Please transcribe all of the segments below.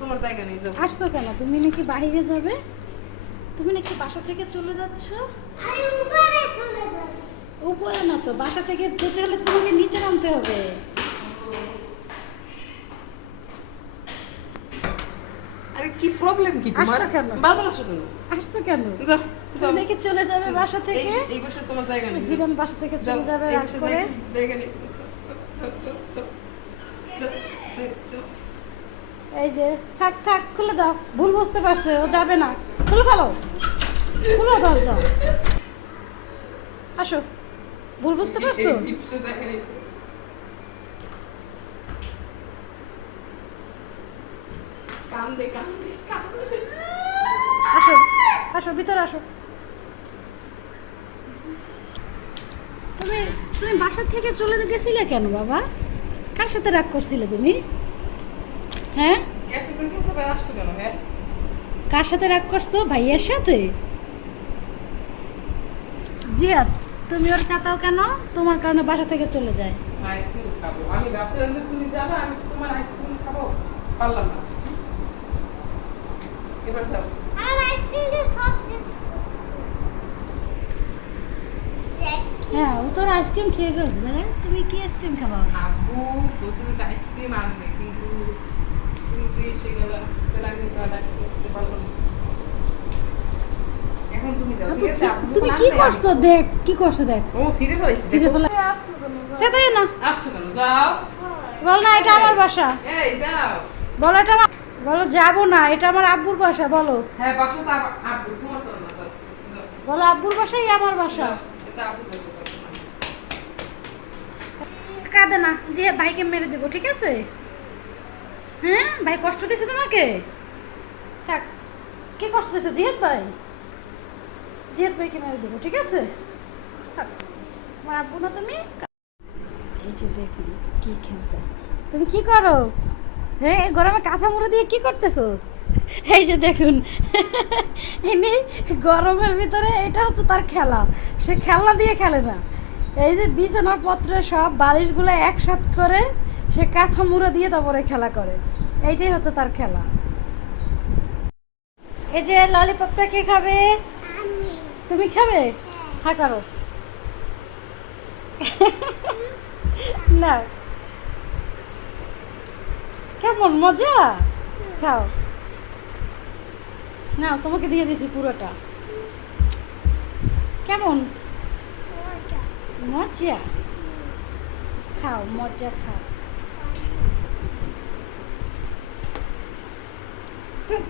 তোমার জায়গা নেই যাও আসছো কেন? তুমি নাকি বাইরে যাবে? তুমি নাকি বাসা থেকে চলে যাচ্ছ? উপরে চলে যাব। উপরে না তো বাসা থেকে যেতে হলে তোমাকে নিচে নামতে হবে। আরে কি প্রবলেম কি তোমার? কেন? বারবার আসো কেন? আসছো কেন? যাও তুমি নাকি চলে যাবে বাসা থেকে? এই- এই বসে তোমার জায়গা নেই। জীবন বাসা থেকে চলে যাবে করে? জায়গা- নেই। যাও, যাও, যাও, যাও। এই যে থাক থাক খুলে দাও। ভুল বুঝতে পারছে ও যাবে না। খুলে ফেলো। খুলে দরজা আসো। ভুল বুঝতে পারছ? আসো আসো ভিতরে আসো। তুমি তুমি বাসা থেকে চলে গেছিলে কেন বাবা? কার সাথে রাগ করছিলে তুমি? হ্যাঁ? হ্যাঁ? কার সাথে রাগ করছ? ভাইয়ের সাথে? জিয়াদ তুমি ওর চাতাও কেন? তোমার কারণে বাসা থেকে চলে যায়। আমি ভাবছিলাম যে তুমি যাবে আমি তোমার আইসক্রিম খাব। পারলাম না। এবার যাও। আমার আইসক্রিম দিয়ে সব হ্যাঁ ও তোর আইসক্রিম খেয়ে ফেলছে না? তুমি কি আইসক্রিম খাবা? আইসক্রিম আনবে কিন্তু তুমি তো এসে গেলে তাহলে আমি তো আর আইসক্রিম খেতে পারলাম না এখন তুমি কি করছ? দেখ কি করছ দেখ? ও সিরে ফেলাইছি সিরে ফেলা না। আসছো কেন? যাও। বল না এটা আমার বাসা। এই যাও। বলো এটা বলো যাব না এটা আমার আব্বুর বাসা বলো। হ্যাঁ বাসা তো আব- আব্বু তোমার তো না বলো আব্বুর বাসাই আমার বাসা। এটা আব্বু বাসা কাঁদে না যে ভাইকে মেরে দেবো ঠিক আছে? হ্যাঁ ভাই কষ্ট দিছে তোমাকে? থাক কে কষ্ট দিছে? জিহাদ ভাই? ভাইকে মেরে দেবো, ঠিক আছে। আমার না তুমি? এই যে দেখুন, কি খেলতেছ। তুমি কি করো? হ্যাঁ গরমে কাঁথা মুড়ে দিয়ে কি করতেছো? এই যে দেখুন, ইনি গরমের ভিতরে, এটা হচ্ছে তার খেলা। সে খেলনা দিয়ে খেলে না। এই যে বিছানার পত্রে সব, বালিশগুলো একসাথ করে, সে কাঁথা মুড়ে দিয়ে তারপরে খেলা করে। এইটাই হচ্ছে তার খেলা। এই যে ললিপপটা কে খাবে? তুমি খাবে? হা করো। না। কেমন? মজা? খাও। না তোমাকে দিয়ে দিছি পুরোটা। কেমন? মজা। খাও মজা খাও।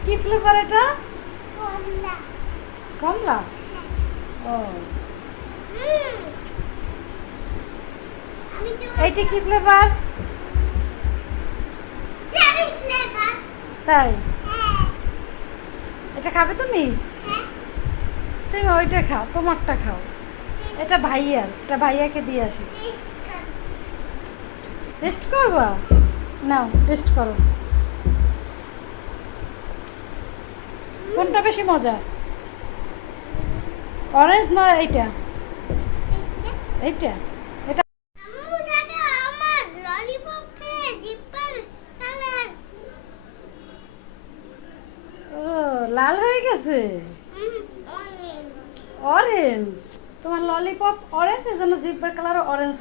কি ফ্লেভার এটা? কমলা। কমলা? এইটা কি ফ্লেভার তাই? হ্যাঁ। এটা খাবে তুমি? হ্যাঁ। তুমি ওইটা খাও তোমারটা খাও। এটা ভাইয়ার এটা ভাইয়াকে দিয়ে আসি। টেস্ট করবা? নাও টেস্ট করো। কোনটা বেশি মজা? অরেঞ্জ না এইটা? এইটা? এটা জিপার ও লাল হয়ে গেছে? অরেঞ্জ তোমার ললিপপ অরেঞ্জ এজন্য জিব্বার কালার অরেঞ্জ